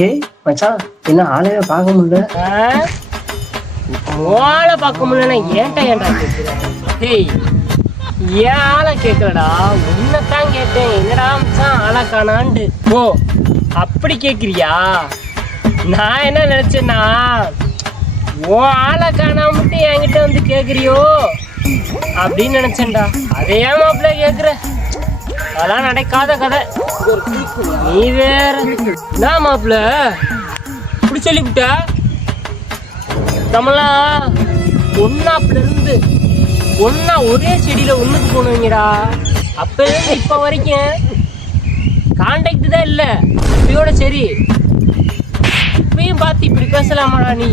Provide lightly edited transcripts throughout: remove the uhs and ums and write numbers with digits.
ஏய் மச்சான், என்ன ஆளைய பார்க்க முடியல? ஆளை பார்க்க முடியலன்னா ஏன்டா கேட்குறேன்? டேய், ஏன் ஆளை கேட்கலடா, உன்னைத்தான் கேட்டேன். என்னடா மச்சான் ஆளை காணான்ட்டு. ஓ அப்படி கேட்குறியா? நான் என்ன நினச்சேன்னா, ஓ ஆளை காணாமட்டு என்கிட்ட வந்து கேட்குறியோ அப்படின்னு நினச்சேன்டா. அதே மாப்பிள்ள கேட்குற, அதெல்லாம் நடக்காத கதை. நீ வேற என்ன மாப்பிள்ள இப்படி சொல்லிவிட்ட? நம்மளாம் ஒன்னாப்புல ஒன்னா ஒரே செடியில ஒண்ணுக்கு போனவங்கடா. அப்ப இருந்து இப்ப வரைக்கும் கான்டாக்ட் தான் இல்லை. இப்பயோட சரி, இப்பயும் பார்த்து இப்படி பேசலாமாடா நீ?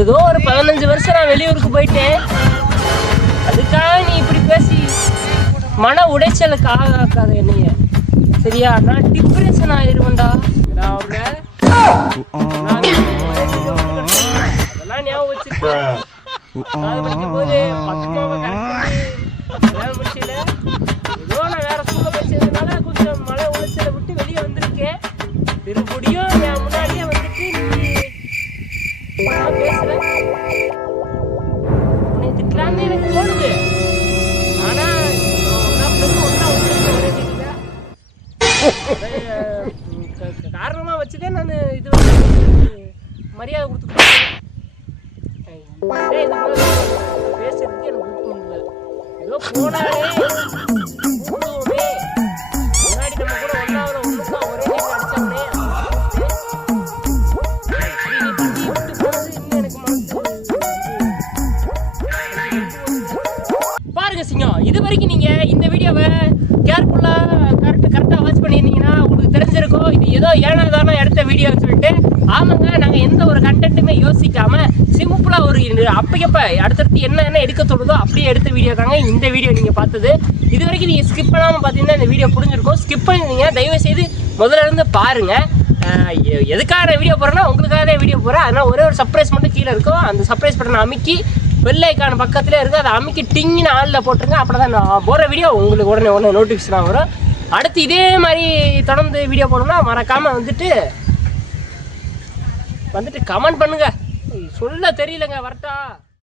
ஏதோ ஒரு 15 வருஷம் நான் வெளியூருக்கு போயிட்டேன், அதுக்காக நீ இப்படி பேசி மன உடைச்சலுக்கு ஆகாத என்னைய, சரியா? நான் டிப்ரெஷன் ஆயிருவேன்டா. அதெல்லாம் ஞாபகம் வச்சிருக்கேன். படிக்கும் போது முடிச்சல ஏதோ நான் வேற ஸ்கூல்ல படிச்சதுனால கொஞ்சம் மன உளைச்சலை விட்டு வெளியே வந்திருக்கேன். திருப்படியும் என் முன்னாடியே வந்துட்டு நீ பேசுற, உன்னை திட்டலான்னு எனக்கு தோணுது. ஆனா காரணமா வச்சுதான் நான் இது மரியாதை கொடுத்து பேசுறதுக்கு எனக்கு கொடுக்கணும்ல. ஏதோ போனாலே கூப்பிடுவோமே, முன்னாடி நம்ம கூட ஒன்னாவது ஒண்ணுக்கா ஒரே நேரம் அடிச்சாங்களே, பாருங்க சிங்கம். இது வரைக்கும் நீங்க இந்த வீடியோவை கேர்ஃபுல்லா கரெக்டா வாட்ச் பண்ணியிருந்தீங்கன்னா உங்களுக்கு தெரிஞ்சிருக்கும் இது ஏதோ ஏனாதானோ எடுத்த வீடியோன்னு சொல்லிட்டு. ஆமாங்க, நாங்கள் எந்த ஒரு கண்டென்ட்டுமே யோசிக்காம சிம்பிளா ஒரு அப்பக்கப்ப அடுத்தடுத்து என்ன எடுக்க தோணுதோ அப்படியே எடுத்த வீடியோ தாங்க இந்த வீடியோ நீங்கள் பார்த்தது. இது வரைக்கும் நீங்கள் ஸ்கிப் பண்ணாமல் பார்த்தீங்கன்னா இந்த வீடியோ புரிஞ்சிருக்கும். ஸ்கிப் பண்ணிருந்தீங்க, தயவு செய்து முதல்ல இருந்து பாருங்க. எதுக்காக வீடியோ போகிறேன்னா உங்களுக்காக வீடியோ போகிறேன். அதனால் ஒரே ஒரு சர்ப்ரைஸ் மட்டும் கீழே இருக்கும். அந்த சர்ப்ரைஸ் பட்டனை அமைக்கி பெல் ஐக்கான பக்கத்துலேயே இருக்குது, அதை அமைக்கி டிங்கின்னு ஆளில் போட்டுருங்க. அப்படின்னா தான் நான் போகிற வீடியோ உங்களுக்கு உடனே நோட்டிஃபிகேஷனாக வரும். அடுத்து இதே மாதிரி தொடர்ந்து வீடியோ போடணும்னா மறக்காமல் வந்துட்டு கமெண்ட் பண்ணுங்க. சொல்ல தெரியலங்க, வரட்டா?